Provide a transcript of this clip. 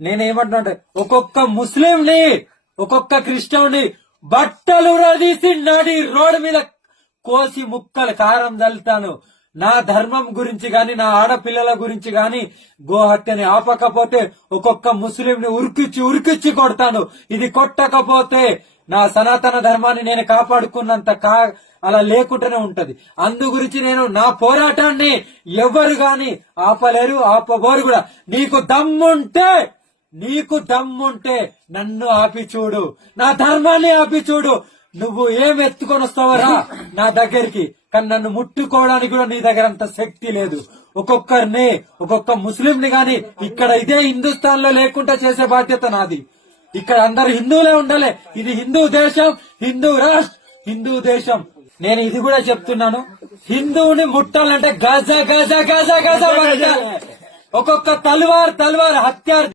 నేనేమంటున్నా, ఒక్కొక్క ముస్లింని ఒక్కొక్క క్రిస్టియన్ని బట్టలు రదీసి నడి రోడ్డు మీద కోసి ముక్కలు కారం చల్లుతాను. నా ధర్మం గురించి గాని, నా ఆడపిల్లల గురించి గాని గోహత్యని ఆపకపోతే ఒక్కొక్క ముస్లింని ఉరికిచ్చి కొడతాను. ఇది కొట్టకపోతే నా సనాతన ధర్మాన్ని నేను కాపాడుకున్నంత అలా లేకుండానే ఉంటది. అందు గురించి నేను నా పోరాటాన్ని ఎవరు గాని ఆపలేరు, ఆపబోరు కూడా. నీకు దమ్ముంటే నన్ను ఆపి చూడు, నా ధర్మాన్ని ఆపి చూడు. నువ్వు ఏం ఎత్తుకొని వస్తావరా నా దగ్గరికి, కానీ నన్ను ముట్టుకోవడానికి కూడా నీ దగ్గర అంత శక్తి లేదు. ఒక్కొక్క ముస్లింని గాని ఇక్కడ ఇదే హిందుస్థాన్ లో లేకుండా చేసే బాధ్యత నాది. ఇక్కడ అందరు హిందువులే ఉండాలి. ఇది హిందూ దేశం, హిందూ రాష్ట్ర, హిందూ దేశం. నేను ఇది కూడా చెప్తున్నాను, హిందువుని ముట్టాలంటే గజ గజ గజ గజ ఒక్కొక్క తల్వార్ హత్యార్